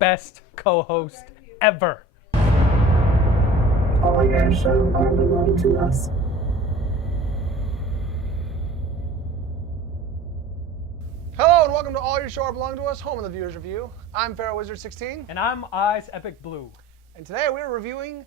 best co-host ever. AllYourShow are belong to us. Hello and welcome to All Your Show Are Belong to Us, home of the Viewers Review. I'm Pharaoh Wizard 16, And I'm Eyes Epic Blue, and today we're reviewing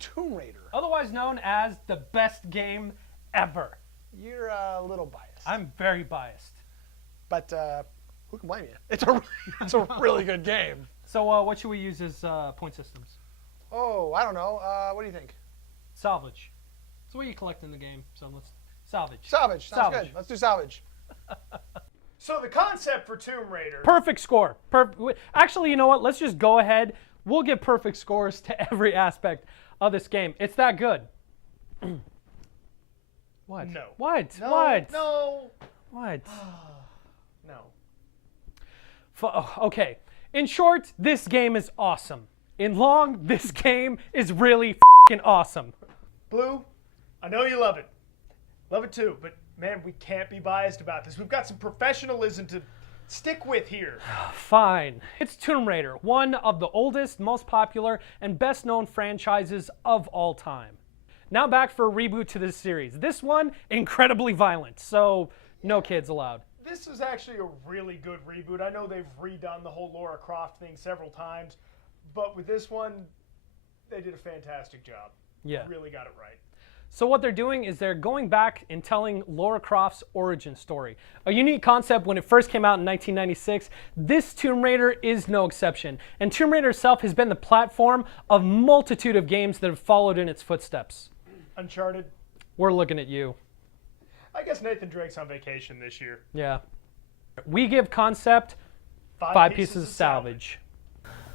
Tomb Raider. otherwise known as the best game ever. You're a little biased, I'm very biased. but who can blame you? It's a really good game. So what should we use as point systems? Oh, I don't know. What do you think? Salvage. It's what you collect in the game, so let's salvage. Salvage. Sounds Salvage. good. Let's do salvage. So the concept for Tomb Raider. Perfect score. Actually, you know what? Let's just go ahead. We'll give perfect scores to every aspect of this game. It's that good. What? No. What? No, What? No. What? No. Okay. In short, this game is awesome. In long, this game is really f***ing awesome. Blue, I know you love it. Love it too, but man, we can't be biased about this. We've got some professionalism to stick with here. Fine. It's Tomb Raider, one of the oldest, most popular, and best known franchises of all time. Now back for a reboot to this series. This one, incredibly violent, so no kids allowed. This is actually a really good reboot. I know they've redone the whole Lara Croft thing several times, but with this one, they did a fantastic job. Yeah. Really got it right. So what they're doing is they're going back and telling Lara Croft's origin story. A unique concept when it first came out in 1996. This Tomb Raider is no exception. And Tomb Raider itself has been the platform of multitude of games that have followed in its footsteps. Uncharted. We're looking at you. I guess Nathan Drake's on vacation this year. Yeah. We give concept 5 pieces of salvage.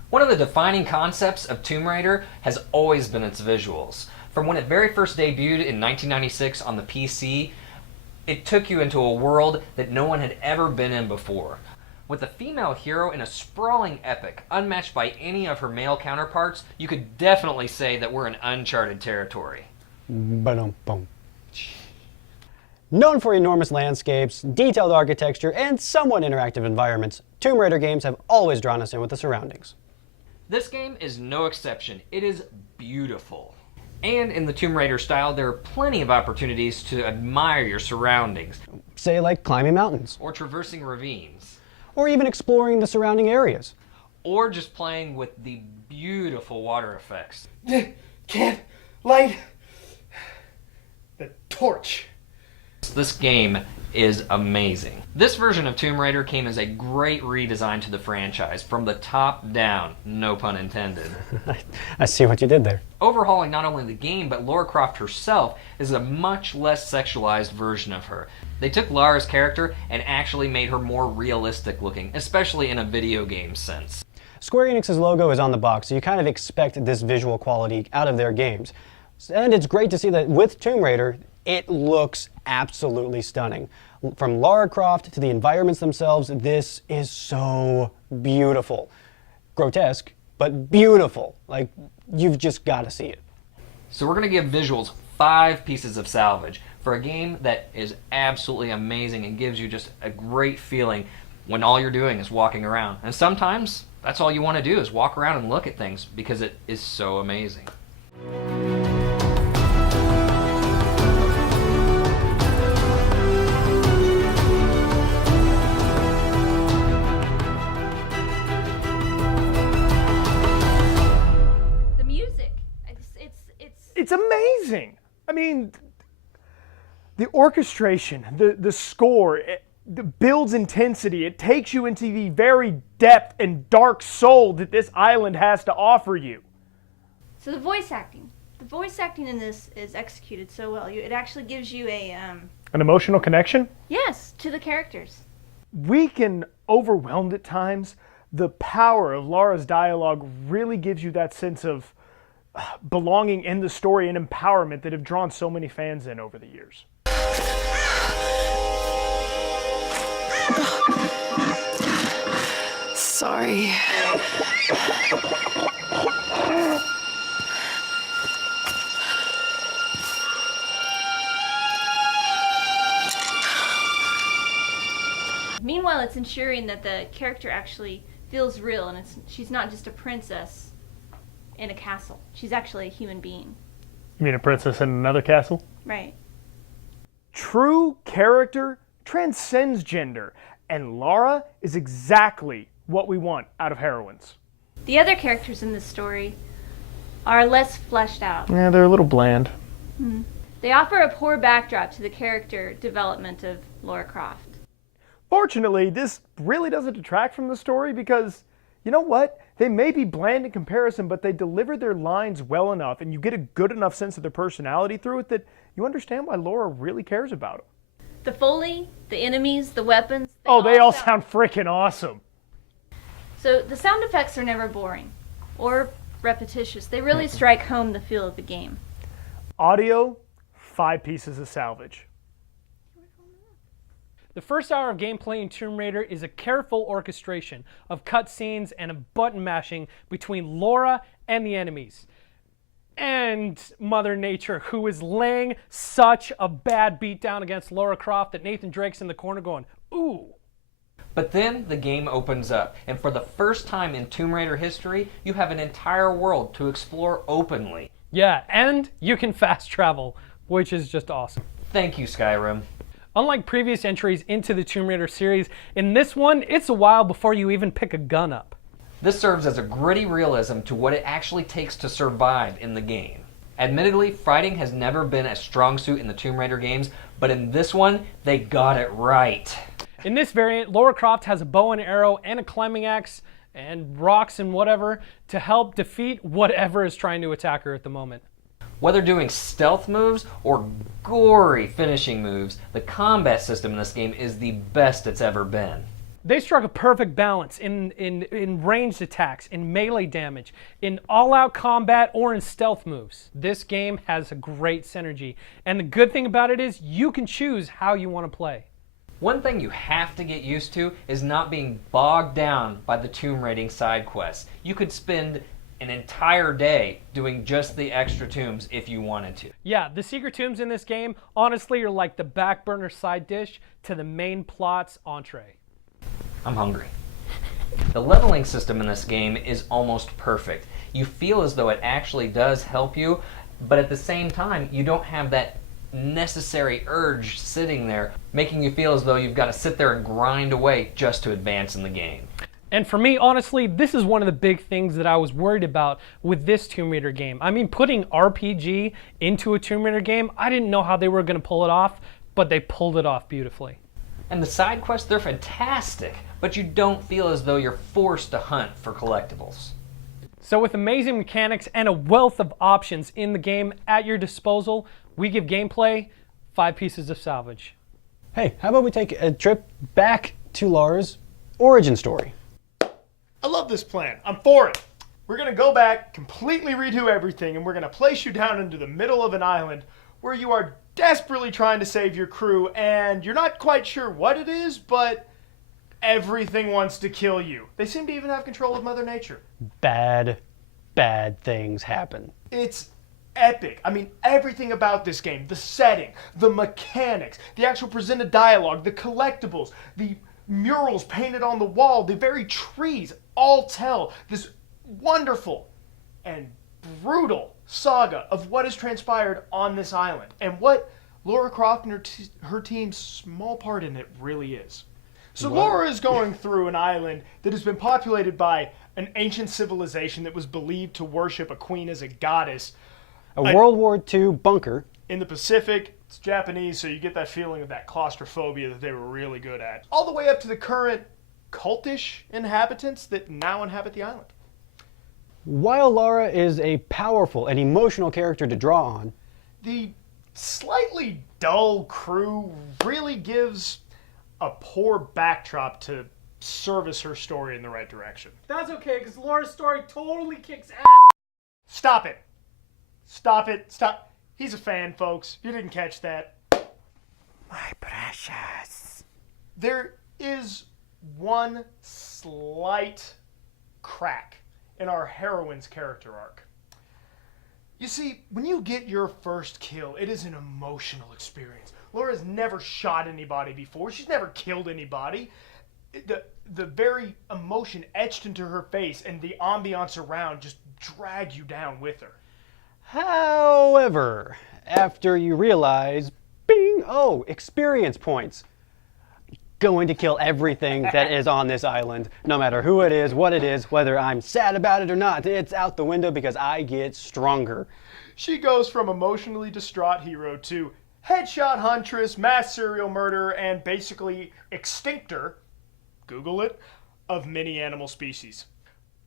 One of the defining concepts of Tomb Raider has always been its visuals. From when it very first debuted in 1996 on the PC, it took you into a world that no one had ever been in before. With a female hero in a sprawling epic, unmatched by any of her male counterparts, you could definitely say that we're in uncharted territory. Ba-dum-bum. Known for enormous landscapes, detailed architecture, and somewhat interactive environments, Tomb Raider games have always drawn us in with the surroundings. This game is no exception. It is beautiful. And in the Tomb Raider style, there are plenty of opportunities to admire your surroundings, Say like climbing mountains, or traversing ravines, or even exploring the surrounding areas. or just playing with the beautiful water effects. Can't light the torch. This game is amazing. This version of Tomb Raider came as a great redesign to the franchise, from the top down, no pun intended. I see what you did there. Overhauling not only the game, but Lara Croft herself is a much less sexualized version of her. They took Lara's character and actually made her more realistic looking, especially in a video game sense. Square Enix's logo is on the box, so you kind of expect this visual quality out of their games. And it's great to see that with Tomb Raider, it looks absolutely stunning. From Lara Croft to the environments themselves, this is so beautiful. Grotesque, but beautiful. Like, you've just got to see it. So we're going to give visuals 5 pieces of salvage for a game that is absolutely amazing and gives you just a great feeling when all you're doing is walking around. And sometimes that's all you want to do is walk around and look at things because it is so amazing. It's amazing. I mean, the orchestration, the score, it builds intensity. It takes you into the very depth and dark soul that this island has to offer you. So the voice acting in this is executed so well. It actually gives you a An emotional connection? yes to the characters. Weak and overwhelmed at times, the power of Lara's dialogue really gives you that sense of belonging in the story and empowerment that have drawn so many fans in over the years. Sorry. Meanwhile, it's ensuring that the character actually feels real, and she's not just a princess in a castle. She's actually a human being. You mean a princess in another castle? Right. True character transcends gender, and Lara is exactly what we want out of heroines. The other characters in this story are less fleshed out. Yeah, they're a little bland. They offer a poor backdrop to the character development of Lara Croft. Fortunately, this really doesn't detract from the story because, you know what? They may be bland in comparison, but they deliver their lines well enough, and you get a good enough sense of their personality through it that you understand why Lara really cares about them. The Foley, the enemies, the weapons. They all sound freaking awesome. So the sound effects are never boring or repetitious. They really strike home the feel of the game. Audio, 5 pieces of salvage. The first hour of gameplay in Tomb Raider is a careful orchestration of cutscenes and a button mashing between Lara and the enemies. And Mother Nature, who is laying such a bad beatdown against Lara Croft that Nathan Drake's in the corner going, ooh. But then the game opens up, and for the first time in Tomb Raider history, you have an entire world to explore openly. Yeah, and you can fast travel, which is just awesome. Thank you, Skyrim. Unlike previous entries into the Tomb Raider series, in this one, it's a while before you even pick a gun up. This serves as a gritty realism to what it actually takes to survive in the game. Admittedly, fighting has never been a strong suit in the Tomb Raider games, but in this one, they got it right. In this variant, Lara Croft has a bow and arrow and a climbing axe and rocks and whatever to help defeat whatever is trying to attack her at the moment. Whether doing stealth moves or gory finishing moves, the combat system in this game is the best it's ever been. They struck a perfect balance in ranged attacks, in melee damage, in all-out combat, or in stealth moves. This game has a great synergy, and the good thing about it is you can choose how you want to play. One thing you have to get used to is not being bogged down by the tomb raiding side quests. You could spend an entire day doing just the extra tombs if you wanted to. Yeah, the secret tombs in this game honestly are like the back burner side dish to the main plot's entree. I'm hungry. The leveling system in this game is almost perfect. You feel as though it actually does help you, but at the same time, you don't have that necessary urge sitting there, making you feel as though you've got to sit there and grind away just to advance in the game. And for me, honestly, this is one of the big things that I was worried about with this Tomb Raider game. I mean, putting RPG into a Tomb Raider game, I didn't know how they were going to pull it off, but they pulled it off beautifully. And the side quests, they're fantastic, but you don't feel as though you're forced to hunt for collectibles. So with amazing mechanics and a wealth of options in the game at your disposal, we give gameplay 5 pieces of salvage. Hey, how about we take a trip back to Lara's origin story? I love this plan. I'm for it. We're going to go back, completely redo everything, and we're going to place you down into the middle of an island where you are desperately trying to save your crew, and you're not quite sure what it is, but everything wants to kill you. They seem to even have control of Mother Nature. Bad things happen. It's epic. I mean, everything about this game, the setting, the mechanics, the actual presented dialogue, the collectibles, the murals painted on the wall, the very trees, all tell this wonderful and brutal saga of what has transpired on this island and what Lara Croft and her team's small part in it really is. So Lara is going through an island that has been populated by an ancient civilization that was believed to worship a queen as a goddess. A World War II bunker. In the Pacific, it's Japanese, so you get that feeling of that claustrophobia that they were really good at. All the way up to the current cultish inhabitants that now inhabit the island. While Lara is a powerful and emotional character to draw on, The slightly dull crew really gives a poor backdrop to service her story in the right direction. That's okay, because Lara's story totally kicks ass. Stop it. Stop it. Stop. He's a fan, folks. You didn't catch that. My precious. There is one slight crack in our heroine's character arc. You see, when you get your first kill, it is an emotional experience. Laura's never shot anybody before. She's never killed anybody. the very emotion etched into her face and the ambiance around just drag you down with her. However, after you realize, bing, oh, experience points. Going to kill everything that is on this island, no matter who it is, what it is, whether I'm sad about it or not. It's out the window because I get stronger. She goes from emotionally distraught hero to headshot huntress, mass serial murderer, and basically extinctor, Google it, of many animal species.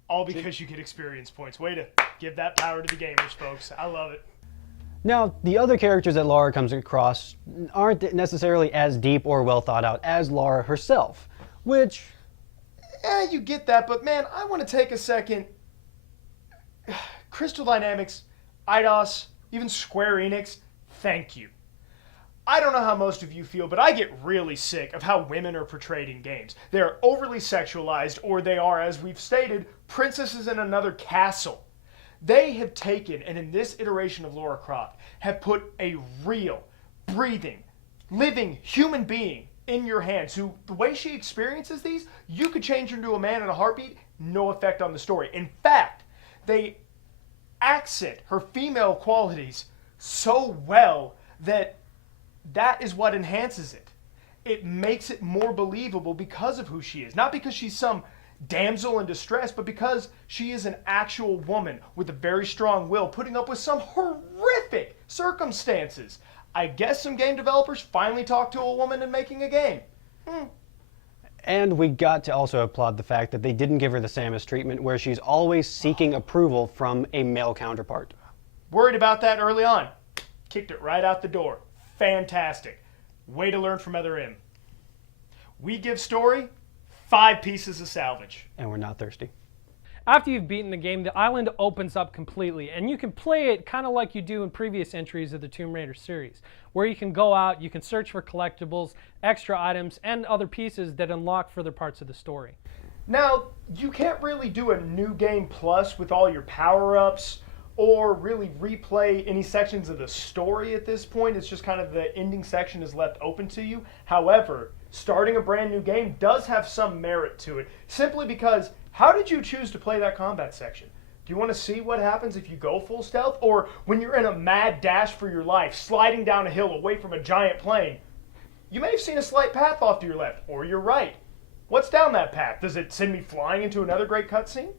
All because you get experience points. Way to give that power to the gamers, folks. I love it. Now, the other characters that Lara comes across aren't necessarily as deep or well thought out as Lara herself, which... You get that, but man, I want to take a second. Crystal Dynamics, Eidos, even Square Enix, thank you. I don't know how most of you feel, but I get really sick of how women are portrayed in games. They're overly sexualized, or they are, as we've stated, princesses in another castle. They have taken, and in this iteration of Lara Croft, have put a real, breathing, living human being in your hands who, the way she experiences these, you could change her into a man in a heartbeat, no effect on the story. In fact, they accent her female qualities so well that is what enhances it. It makes it more believable because of who she is. Not because she's some damsel in distress, but because she is an actual woman with a very strong will, putting up with some horrific circumstances. I guess some game developers finally talked to a woman in making a game. And we got to also applaud the fact that they didn't give her the Samus treatment where she's always seeking approval from a male counterpart. Worried about that early on. Kicked it right out the door. Fantastic. Way to learn from Other M. We give story 5 pieces of salvage. And we're not thirsty. After you've beaten the game, the island opens up completely, and you can play it kind of like you do in previous entries of the Tomb Raider series, where you can go out, you can search for collectibles, extra items, and other pieces that unlock further parts of the story. Now, you can't really do a New Game Plus with all your power-ups, or really replay any sections of the story at this point. It's just kind of the ending section is left open to you. However, starting a brand new game does have some merit to it, simply because how did you choose to play that combat section? Do you want to see what happens if you go full stealth? Or when you're in a mad dash for your life, sliding down a hill away from a giant plane, you may have seen a slight path off to your left or your right. What's down that path? Does it send me flying into another great cutscene?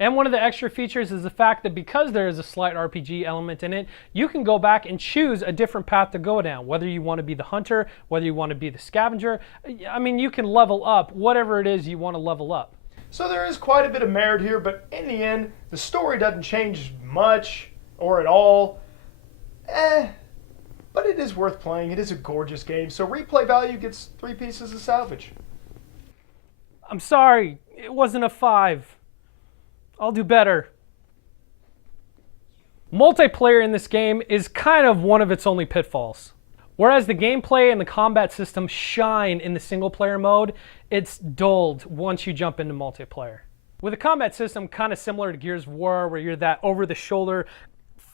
And one of the extra features is the fact that because there is a slight RPG element in it, you can go back and choose a different path to go down, whether you want to be the hunter, whether you want to be the scavenger. I mean, you can level up whatever it is you want to level up. So there is quite a bit of merit here, but in the end, the story doesn't change much or at all. But it is worth playing. It is a gorgeous game, so replay value gets 3 pieces of salvage. I'm sorry, it wasn't a 5. I'll do better. Multiplayer in this game is kind of one of its only pitfalls. Whereas the gameplay and the combat system shine in the single player mode, it's dulled once you jump into multiplayer. With a combat system kind of similar to Gears of War, where you're that over-the-shoulder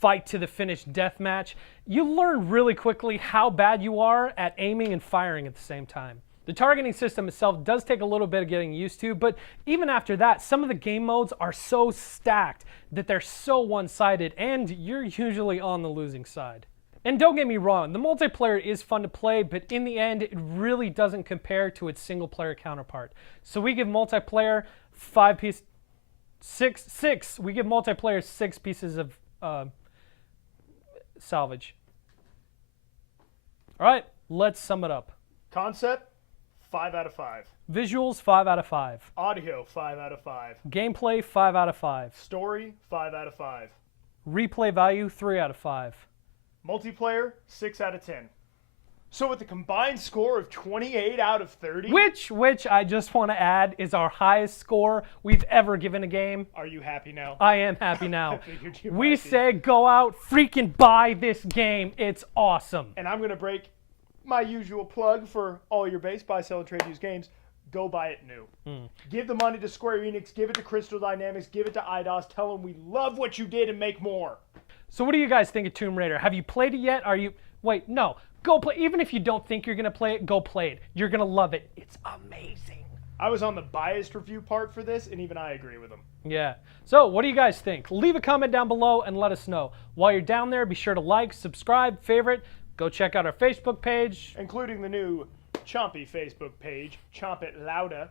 fight to the finish deathmatch, you learn really quickly how bad you are at aiming and firing at the same time. The targeting system itself does take a little bit of getting used to, but even after that, some of the game modes are so stacked that they're so one-sided, and you're usually on the losing side. And don't get me wrong, the multiplayer is fun to play, but in the end, it really doesn't compare to its single-player counterpart. So we give multiplayer 6. We give multiplayer 6 pieces of salvage. All right, let's sum it up. Concept, 5 out of 5. Visuals, 5 out of 5. Audio, 5 out of 5. Gameplay, 5 out of 5. Story, 5 out of 5. Replay value, 3 out of 5. Multiplayer, 6 out of 10. So with a combined score of 28 out of 30... Which I just want to add is our highest score we've ever given a game. Are you happy now? I am happy now. figured you We might be. say go out, freaking buy this game. It's awesome. And I'm going to break my usual plug for all your base, buy, sell, and trade use games. Go buy it new. Give the money to Square Enix, give it to Crystal Dynamics, give it to Eidos. Tell them we love what you did and make more. So what do you guys think of Tomb Raider? Have you played it yet? Wait, no. Go play. Even if you don't think you're going to play it, go play it. You're going to love it. It's amazing. I was on the biased review part for this, and even I agree with him. Yeah. So, what do you guys think? Leave a comment down below and let us know. While you're down there, be sure to like, subscribe, favorite. Go check out our Facebook page. Including the new Chompy Facebook page, Chomp It Louda.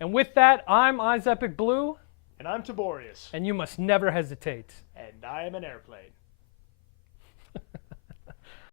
And with that, I'm Eyes Epic Blue. And I'm Tiborius. And you must never hesitate. And I am an airplane.